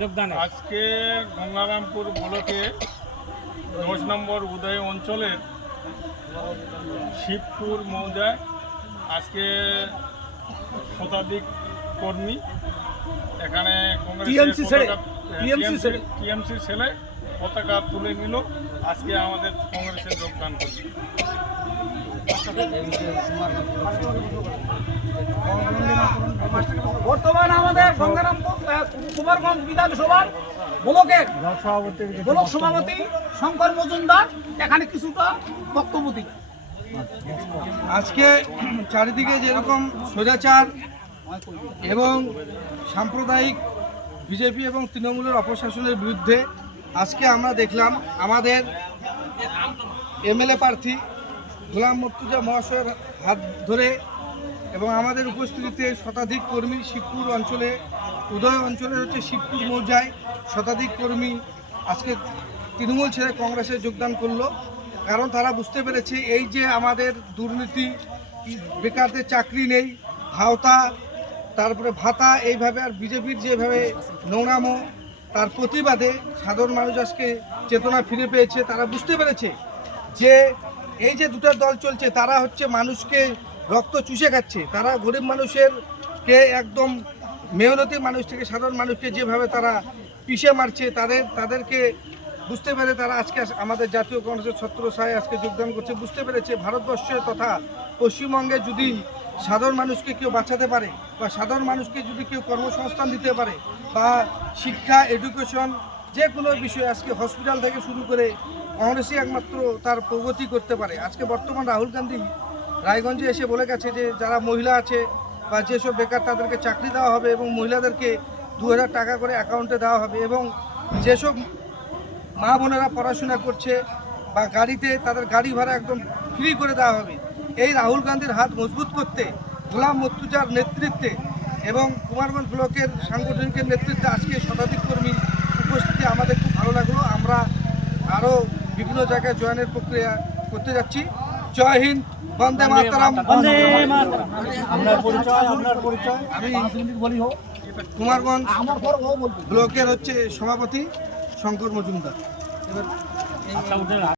যোগদান আজকে গঙ্গারামপুর ব্লকে 10 নম্বর উদয় অঞ্চলের শিবপুর মৌজায় আজকে শতাধিক কর্মী এখানে টিএমসি ছেলে পতাকা তুলে নিল। আজকে আমাদের কংগ্রেসে যোগদান করবে। বর্তমান আমাদের গঙ্গারামপুর কুমারগঞ্জ বিধানসভার ব্লক সভাপতি শঙ্কর মজুমদার এখানে কিছুটা বক্তব্য দিলেন। আজকে চারিদিকে যেরকম স্বৈরাচার এবং সাম্প্রদায়িক বিজেপি এবং তৃণমূলের অপশাসনের বিরুদ্ধে আজকে আমরা দেখলাম আমাদের এমএলএ প্রার্থী গোলাম মুর্তুজা মহাশয়ের হাত ধরে এবং আমাদের উপস্থিতিতে শতাধিক কর্মী শিবপুর অঞ্চলে উদয় অঞ্চলের হচ্ছে শিবপুর মৌজায় শতাধিক কর্মী আজকে তৃণমূল ছেড়ে কংগ্রেসে যোগদান করলো। কারণ তারা বুঝতে পেরেছে এই যে আমাদের দুর্নীতি, বেকারদের চাকরি নেই, ভাওতা, তারপরে ভাতা, এইভাবে আর বিজেপির যেভাবে নোংরামো, তার প্রতিবাদে সাধারণ মানুষ আজকে চেতনা ফিরে পেয়েছে। তারা বুঝতে পেরেছে যে এই যে দুটো দল চলছে তারা হচ্ছে মানুষকে রক্ত চুষে খাচ্ছে। তারা গরিব মানুষেরকে একদম মেহনতি মানুষ থেকে সাধারণ মানুষকে যেভাবে তারা পিষে মারছে তাদেরকে বুঝতে পেরে তারা আজকে আমাদের জাতীয় কংগ্রেসের ছত্রছায়ায় আজকে যোগদান করছে। বুঝতে পেরেছে ভারতবর্ষে তথা পশ্চিমবঙ্গে যদি সাধারণ মানুষকে কেউ বাঁচাতে পারে বা সাধারণ মানুষকে যদি কেউ কর্মসংস্থান দিতে পারে বা শিক্ষা, এডুকেশন, যে কোনো বিষয়ে আজকে হসপিটাল থেকে শুরু করে কংগ্রেসই একমাত্র তার প্রগতি করতে পারে। আজকে বর্তমান রাহুল গান্ধী রায়গঞ্জে এসে বলে গেছে যে যারা মহিলা আছে বা যেসব বেকার তাদেরকে চাকরি দেওয়া হবে এবং মহিলাদেরকে 2000 টাকা করে অ্যাকাউন্টে দেওয়া হবে এবং যেসব মা বোনেরা পড়াশোনা করছে বা গাড়িতে তাদের গাড়ি ভাড়া একদম ফ্রি করে দেওয়া হবে। এই রাহুল গান্ধীর হাত মজবুত করতে গোলাম মুর্তুজার নেতৃত্বে এবং কুমারগঞ্জ ব্লকের সাংগঠনিকের নেতৃত্বে আজকে শতাধিক কর্মী উপস্থিতি আমাদের খুব ভালো লাগলো। আমরা আরও বিভিন্ন জায়গায় জয়েনের প্রক্রিয়া করতে যাচ্ছি। জয় হিন্দ, বন্দে মাতরম। আমি কুমারগঞ্জ ব্লকের হচ্ছে সভাপতি শঙ্কর মজুমদার।